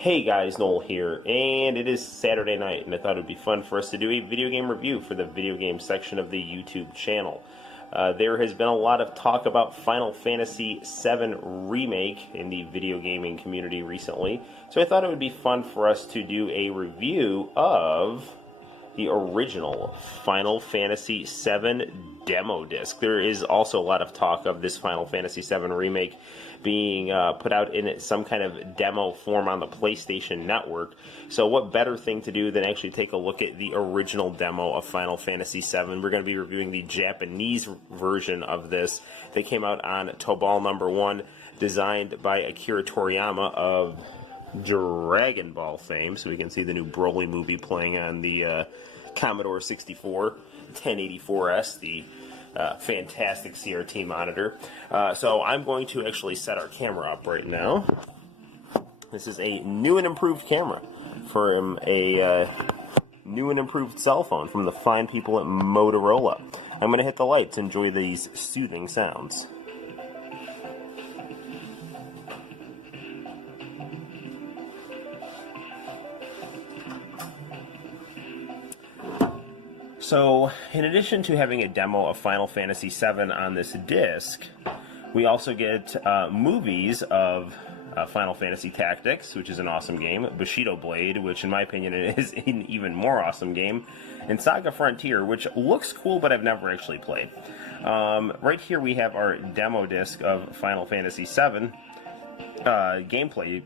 Hey guys, Noel here, and it is Saturday night, and I thought it would be fun for us to do a video game review for the video game section of the YouTube channel. There has been a lot of talk about Final Fantasy VII Remake in the video gaming community recently, so I thought it would be fun for us to do a review of the original Final Fantasy VII demo disc. There is also a lot of talk of this Final Fantasy VII Remake being put out in some kind of demo form on the PlayStation Network. So what better thing to do than actually take a look at the original demo of Final Fantasy VII. We're going to be reviewing the Japanese version of this. They came out on Tobal #1, designed by Akira Toriyama of Dragon Ball fame. So we can see the new Broly movie playing on the Commodore 64 1084S, the fantastic CRT monitor. So I'm going to actually set our camera up right now. This is a new and improved camera from a new and improved cell phone from the fine people at Motorola. I'm going to hit the lights, enjoy these soothing sounds. So, in addition to having a demo of Final Fantasy VII on this disc, we also get movies of Final Fantasy Tactics, which is an awesome game, Bushido Blade, which in my opinion is an even more awesome game, and Saga Frontier, which looks cool but I've never actually played. Right here we have our demo disc of Final Fantasy VII gameplay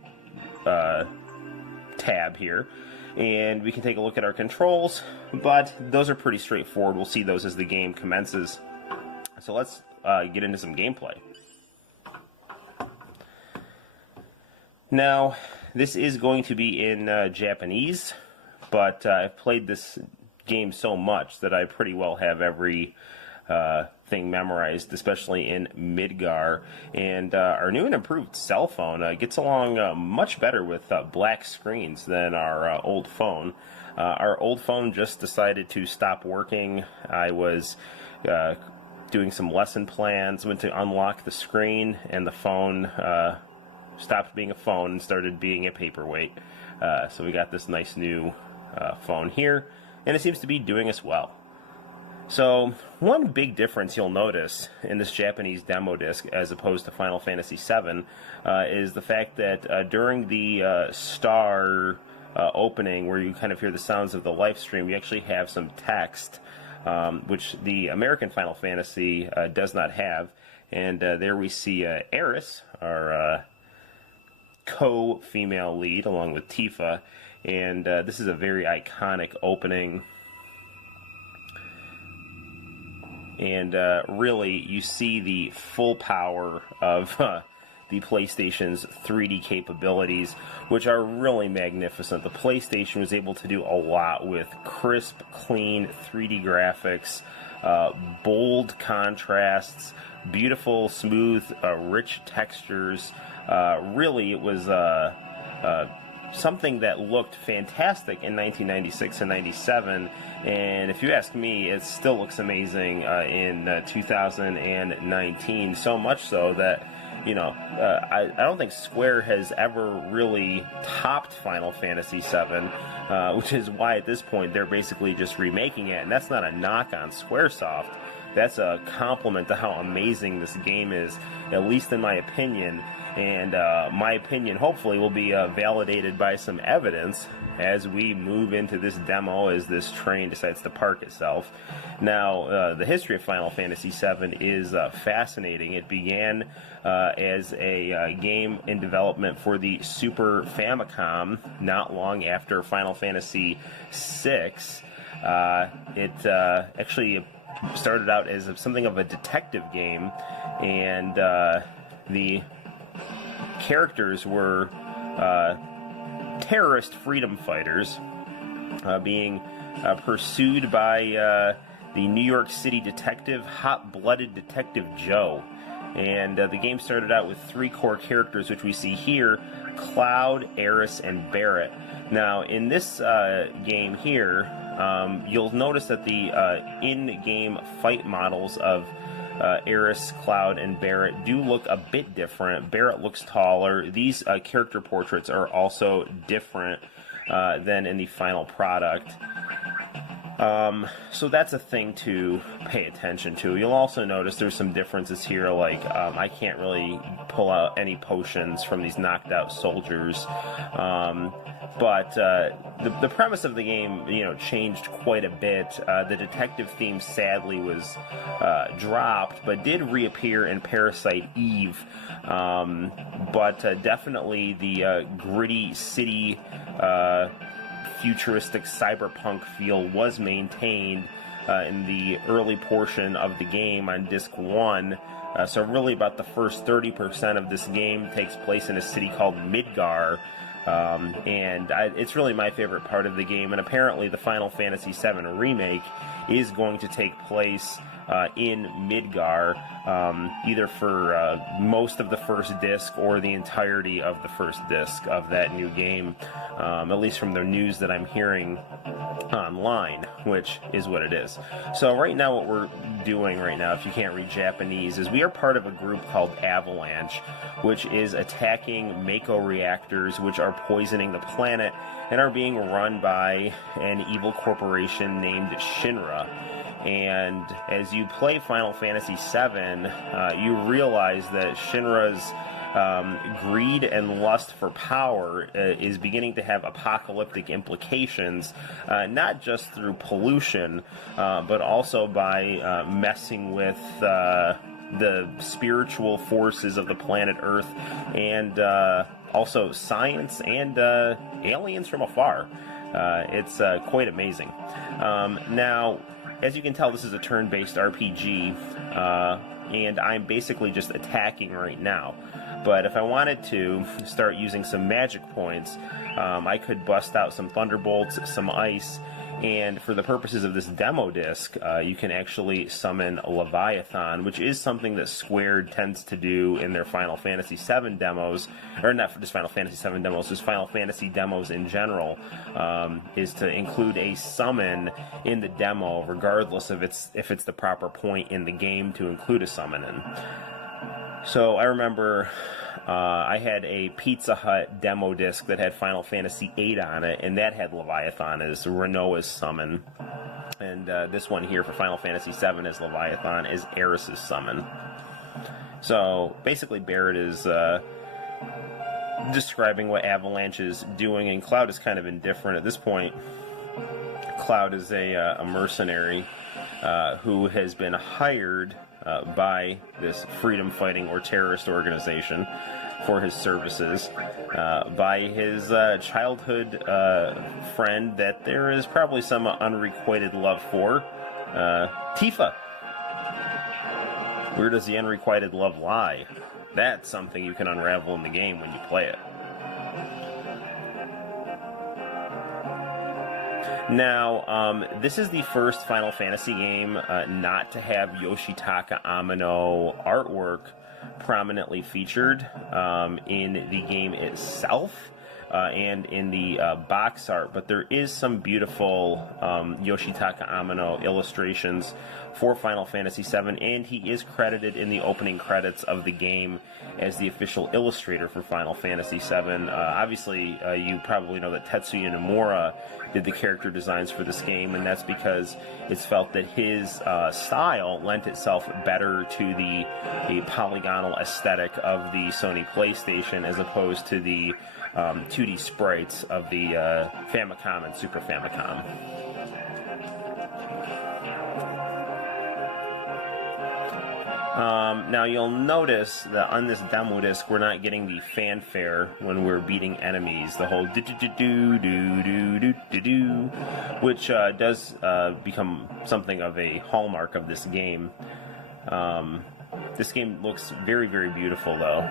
tab here. And we can take a look at our controls, but those are pretty straightforward. We'll see those as the game commences. So let's get into some gameplay. Now, this is going to be in Japanese, but I've played this game so much that I pretty well have every thing memorized, especially in Midgar. And our new and improved cell phone gets along much better with black screens than our old phone. Our old phone just decided to stop working. I was doing some lesson plans, went to unlock the screen, and the phone stopped being a phone and started being a paperweight. So we got this nice new phone here, and it seems to be doing us well. So, one big difference you'll notice in this Japanese demo disc as opposed to Final Fantasy VII is the fact that during the star opening, where you kind of hear the sounds of the live stream, we actually have some text, which the American Final Fantasy does not have. And there we see Aeris, our co-female lead, along with Tifa. And this is a very iconic opening. And really, you see the full power of the PlayStation's 3D capabilities, which are really magnificent. The PlayStation was able to do a lot with crisp, clean 3D graphics, bold contrasts, beautiful, smooth, rich textures. Really, it was something that looked fantastic in 1996 and 97, and if you ask me, it still looks amazing in 2019, so much so that, you know, I don't think Square has ever really topped Final Fantasy VII, which is why at this point they're basically just remaking it, and that's not a knock on Squaresoft. That's a compliment to how amazing this game is, at least in my opinion. And my opinion, hopefully, will be validated by some evidence as we move into this demo, as this train decides to park itself. Now, the history of Final Fantasy VII is fascinating. It began as a game in development for the Super Famicom not long after Final Fantasy VI. It actually started out as something of a detective game, and the characters were terrorist freedom fighters being pursued by the New York City detective, hot-blooded Detective Joe. And the game started out with 3 core characters, which we see here: Cloud, Aeris, and Barrett. Now, in this game here, you'll notice that the in-game fight models of Eris, Cloud, and Barrett do look a bit different. Barrett looks taller. These character portraits are also different than in the final product. So that's a thing to pay attention to. You'll also notice there's some differences here, like I can't really pull out any potions from these knocked out soldiers. But the premise of the game, changed quite a bit. The detective theme sadly was dropped, but did reappear in Parasite Eve. But definitely the gritty city, futuristic cyberpunk feel was maintained in the early portion of the game on Disc 1. So really about the first 30% of this game takes place in a city called Midgar. And it's really my favorite part of the game, and apparently the Final Fantasy VII Remake is going to take place in Midgar, either for most of the first disc or the entirety of the first disc of that new game, at least from the news that I'm hearing online, which is what it is. So right now what we're doing right now, if you can't read Japanese, is we are part of a group called Avalanche, which is attacking Mako reactors which are poisoning the planet and are being run by an evil corporation named Shinra. And as you play Final Fantasy VII, you realize that Shinra's greed and lust for power is beginning to have apocalyptic implications, not just through pollution, but also by messing with the spiritual forces of the planet Earth, and also science and aliens from afar. It's quite amazing. Now, as you can tell, this is a turn-based RPG, and I'm basically just attacking right now. But if I wanted to start using some magic points, I could bust out some thunderbolts, some ice, and for the purposes of this demo disc, you can actually summon Leviathan, which is something that Squared tends to do in their Final Fantasy VII demos, or not just Final Fantasy VII demos, just Final Fantasy demos in general, is to include a summon in the demo, regardless of if it's the proper point in the game to include a summon in. So I remember I had a Pizza Hut demo disc that had Final Fantasy VIII on it, and that had Leviathan as Renoa's summon. And this one here for Final Fantasy VII as Leviathan is Eris's summon. So basically Barrett is describing what Avalanche is doing, and Cloud is kind of indifferent at this point. Cloud is a mercenary who has been hired by this freedom-fighting or terrorist organization for his services by his childhood friend that there is probably some unrequited love for, Tifa. Where does the unrequited love lie? That's something you can unravel in the game when you play it. Now, this is the first Final Fantasy game not to have Yoshitaka Amano artwork prominently featured in the game itself and in the box art, but there is some beautiful Yoshitaka Amano illustrations for Final Fantasy VII, and he is credited in the opening credits of the game as the official illustrator for Final Fantasy VII. Obviously, you probably know that Tetsuya Nomura did the character designs for this game, and that's because it's felt that his style lent itself better to the polygonal aesthetic of the Sony PlayStation as opposed to the 2D sprites of the Famicom and Super Famicom. Now you'll notice that on this demo disc we're not getting the fanfare when we're beating enemies, the whole do-do-do-do-do-do-do-do, which does become something of a hallmark of this game. This game looks very, very beautiful though.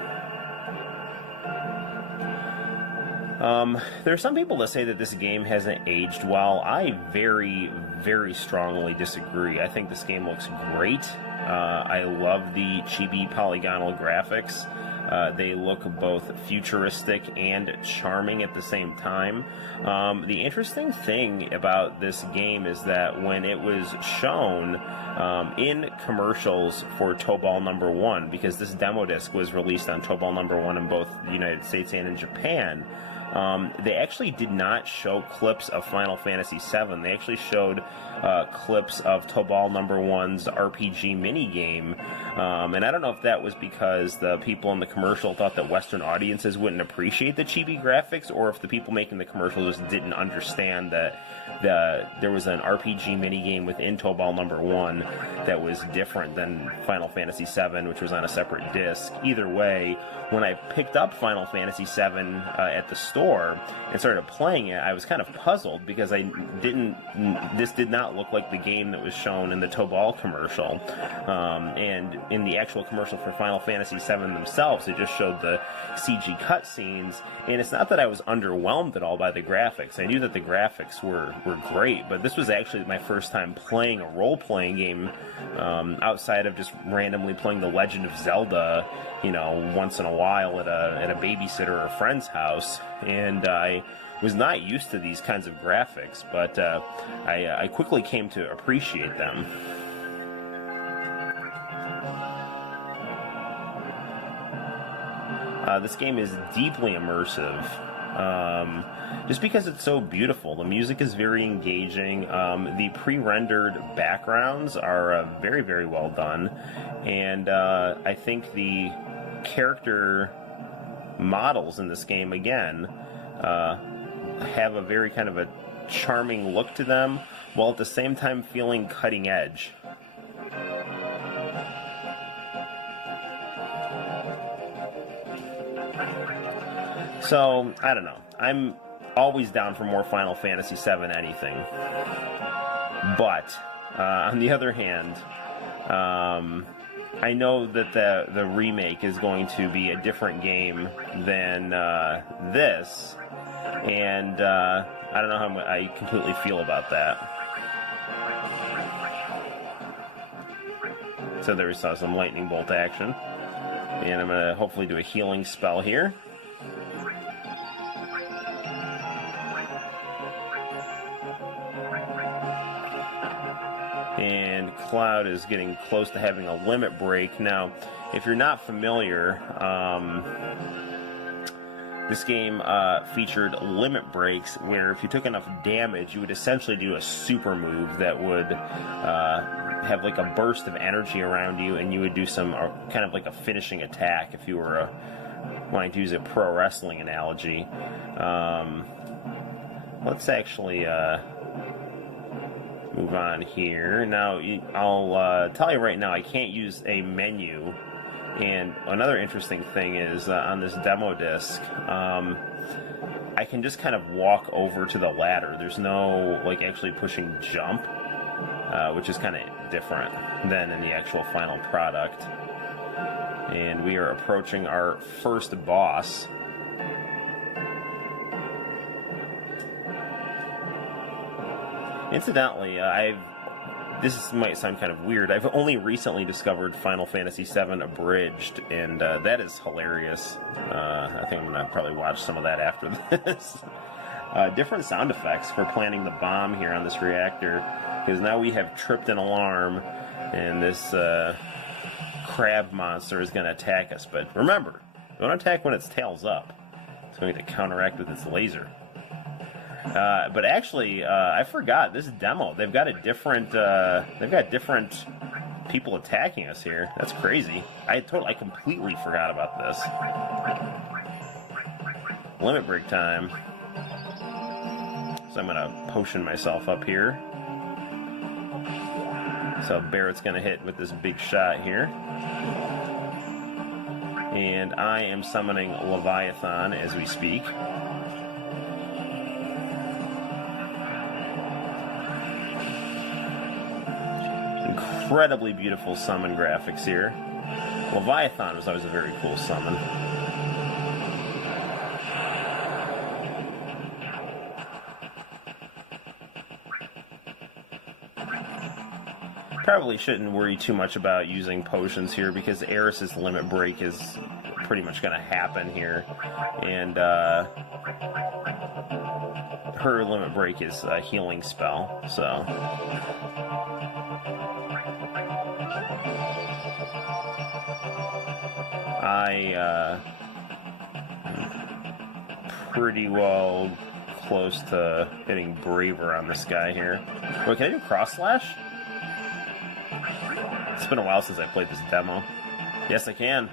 There are some people that say that this game hasn't aged well. I very, very strongly disagree. I think this game looks great. I love the chibi polygonal graphics. They look both futuristic and charming at the same time. The interesting thing about this game is that when it was shown in commercials for Tobal #1, because this demo disc was released on Tobal #1 in both the United States and in Japan, they actually did not show clips of Final Fantasy VII. They actually showed clips of Tobal #1's RPG minigame. And I don't know if that was because the people in the commercial thought that Western audiences wouldn't appreciate the chibi graphics, or if the people making the commercial just didn't understand that there was an RPG minigame within Tobal #1 that was different than Final Fantasy VII, which was on a separate disc. Either way, when I picked up Final Fantasy VII at the store and started playing it, I was kind of puzzled because this did not look like the game that was shown in the Tobal commercial. And in the actual commercial for Final Fantasy VII themselves, it just showed the CG cutscenes, and it's not that I was underwhelmed at all by the graphics. I knew that the graphics were great, but this was actually my first time playing a role-playing game outside of just randomly playing The Legend of Zelda, once in a while at a babysitter or a friend's house, and I was not used to these kinds of graphics, but I quickly came to appreciate them. This game is deeply immersive, just because it's so beautiful. The music is very engaging. The pre-rendered backgrounds are very, very well done, and I think the character models in this game, again, have a very kind of a charming look to them, while at the same time feeling cutting edge. So, I don't know. I'm always down for more Final Fantasy VII anything. But, on the other hand, I know that the remake is going to be a different game than this, and I don't know how I completely feel about that. So there we saw some lightning bolt action, and I'm going to hopefully do a healing spell here. And Cloud is getting close to having a limit break. Now, if you're not familiar, this game featured limit breaks where if you took enough damage, you would essentially do a super move that would have like a burst of energy around you, and you would do some kind of like a finishing attack if you were wanting to use a pro wrestling analogy. Let's actually move on here. Now, I'll tell you right now, I can't use a menu. And another interesting thing is on this demo disc, I can just kind of walk over to the ladder. There's no actually pushing jump, which is kind of different than in the actual final product. And we are approaching our first boss. Incidentally, this might sound kind of weird. I've only recently discovered Final Fantasy VII Abridged, and that is hilarious. I think I'm going to probably watch some of that after this. Different sound effects for planting the bomb here on this reactor, because now we have tripped an alarm, and this crab monster is going to attack us. But remember, don't attack when its tail's up. It's going to counteract with its laser. But actually, I forgot this demo. They've got different people attacking us here. That's crazy. I completely forgot about this. Limit break time. So I'm gonna potion myself up here. So Barrett's gonna hit with this big shot here. And I am summoning Leviathan as we speak. Incredibly beautiful summon graphics here. Leviathan was always a very cool summon. Probably shouldn't worry too much about using potions here because Eris's limit break is pretty much going to happen here. And her limit break is a healing spell, so I'm pretty well close to hitting Braver on this guy here. Wait, can I do Cross Slash? It's been a while since I played this demo. Yes, I can.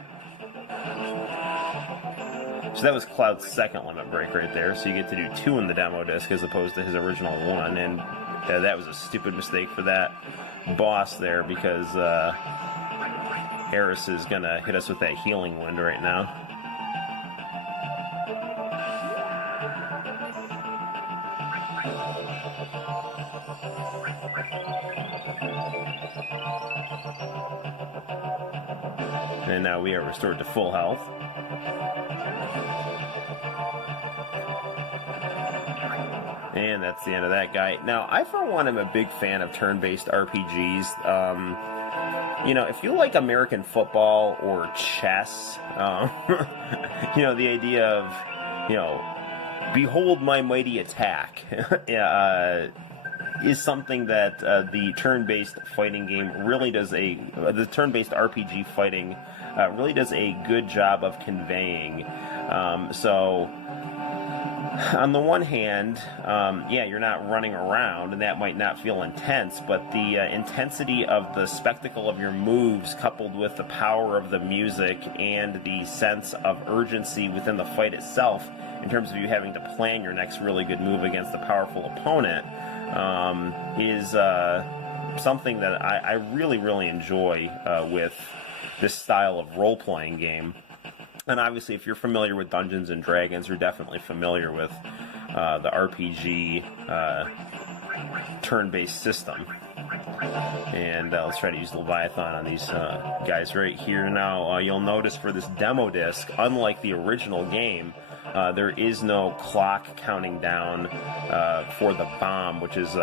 So that was Cloud's second limit break right there, so you get to do 2 in the demo disc as opposed to his original 1, and that was a stupid mistake for that boss there because Harris is going to hit us with that healing wind right now. And now we are restored to full health. And that's the end of that guy. Now, I for one am a big fan of turn-based RPGs. You know, if you like American football or chess, you know, the idea of, you know, behold my mighty attack, is something that the turn-based fighting game really does the turn-based RPG fighting really does a good job of conveying. So, on the one hand, yeah, you're not running around, and that might not feel intense, but the intensity of the spectacle of your moves, coupled with the power of the music and the sense of urgency within the fight itself, in terms of you having to plan your next really good move against a powerful opponent, is something that I really, really enjoy with this style of role-playing game. And obviously, if you're familiar with Dungeons & Dragons, you're definitely familiar with the RPG turn-based system. And let's try to use Leviathan on these guys right here. Now, you'll notice for this demo disc, unlike the original game, there is no clock counting down for the bomb, which is,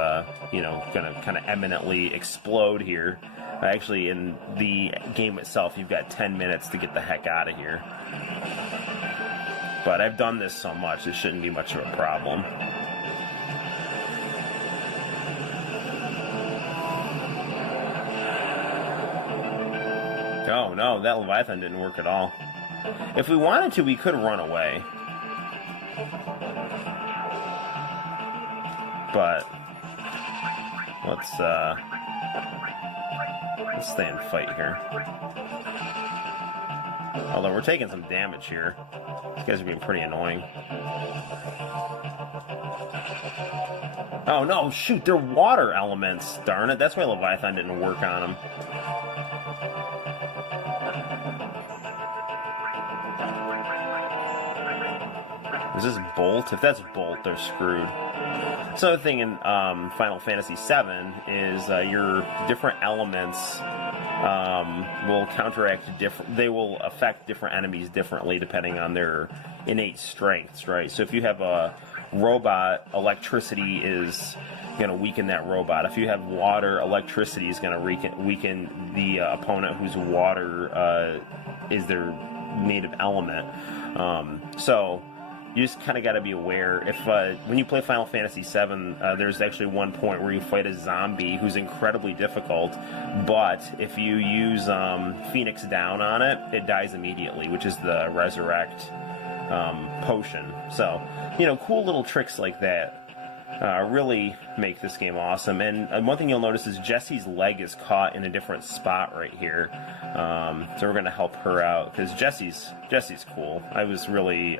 you know, going to kind of eminently explode here. Actually, in the game itself, you've got 10 minutes to get the heck out of here. But I've done this so much, it shouldn't be much of a problem. Oh, no, that Leviathan didn't work at all. If we wanted to, we could run away. But let's stay and fight here. Although we're taking some damage here. These guys are being pretty annoying. Oh no, shoot, they're water elements, darn it. That's why Leviathan didn't work on them. Is this Bolt? If that's Bolt, they're screwed. So the thing in Final Fantasy VII is your different elements will counteract different. They will affect different enemies differently depending on their innate strengths, right? So if you have a robot, electricity is going to weaken that robot. If you have water, electricity is going to weaken the opponent whose water is their native element. So you just kind of got to be aware. If when you play Final Fantasy VII, there's actually one point where you fight a zombie who's incredibly difficult, but if you use Phoenix Down on it, it dies immediately, which is the Resurrect potion. So, you know, cool little tricks like that really make this game awesome. And one thing you'll notice is Jessie's leg is caught in a different spot right here. So we're going to help her out because Jessie's cool. I was really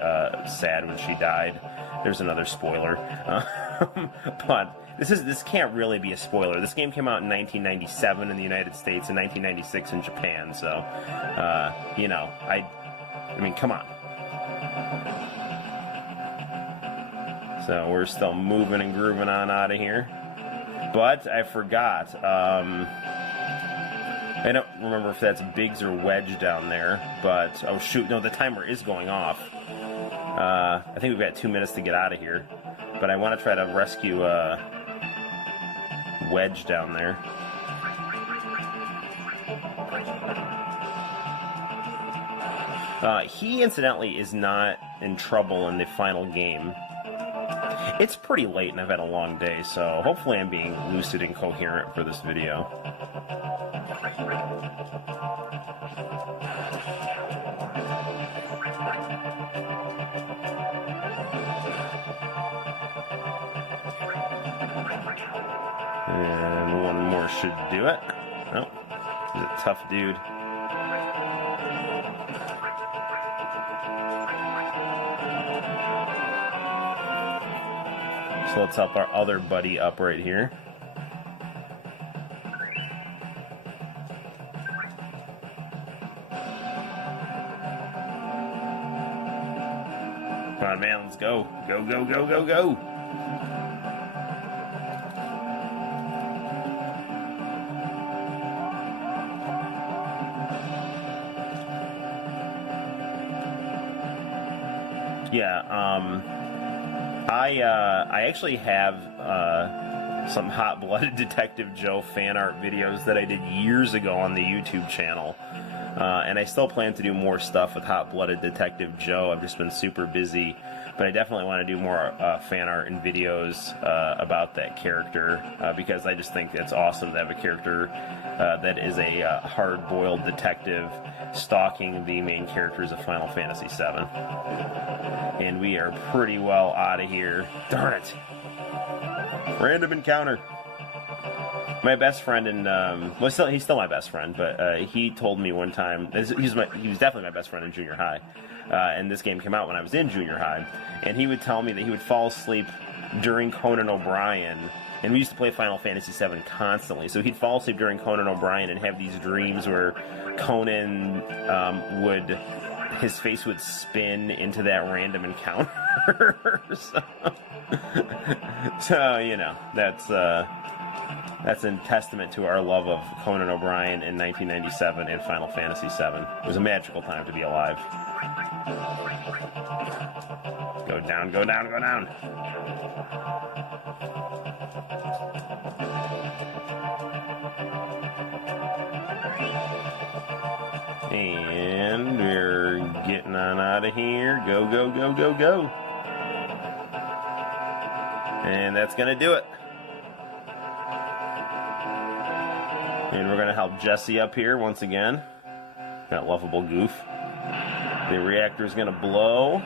sad when she died. There's another spoiler. But this can't really be a spoiler. This game came out in 1997 in the United States and 1996 in Japan. So, you know, I mean, come on. So we're still moving and grooving on out of here. But I forgot. I don't remember if that's Biggs or Wedge down there. But, oh shoot, no, the timer is going off. I think we've got 2 minutes to get out of here. But I want to try to rescue Wedge down there. He, incidentally, is not in trouble in the final game. It's pretty late and I've had a long day, so hopefully I'm being lucid and coherent for this video. And one more should do it. Oh, he's a tough dude. So let's help our other buddy up right here. Come on, man, let's go. Go, go, go, go, go. Yeah, I actually have some Hot-Blooded Detective Joe fan art videos that I did years ago on the YouTube channel. And I still plan to do more stuff with Hot-Blooded Detective Joe. I've just been super busy, but I definitely want to do more fan art and videos about that character because I just think it's awesome to have a character that is a hard-boiled detective stalking the main characters of Final Fantasy VII. And we are pretty well out of here. Darn it! Random encounter. My best friend and well, he's still my best friend, but he told me one time he was definitely my best friend in junior high, and this game came out when I was in junior high, and he would tell me that he would fall asleep during Conan O'Brien, and we used to play Final Fantasy VII constantly, so he'd fall asleep during Conan O'Brien and have these dreams where Conan his face would spin into that random encounter. so you know, that's a testament to our love of Conan O'Brien in 1997 and Final Fantasy VII. It was a magical time to be alive. Go down, go down, go down. And we're getting on out of here. Go, go, go, go, go. And that's going to do it. And we're going to help Jesse up here once again. That lovable goof. The reactor is going to blow.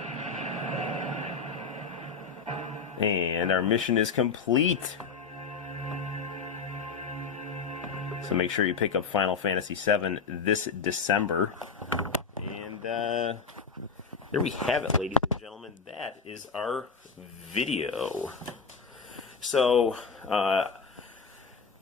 And our mission is complete. So make sure you pick up Final Fantasy VII this December. And there we have it, ladies and gentlemen. That is our video. So,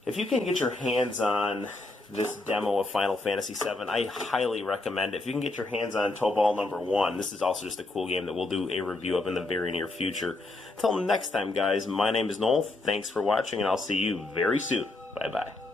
if you can get your hands on this demo of Final Fantasy VII, I highly recommend it. If you can get your hands on Tobal #1, this is also just a cool game that we'll do a review of in the very near future. Until next time, guys, my name is Noel. Thanks for watching, and I'll see you very soon. Bye-bye.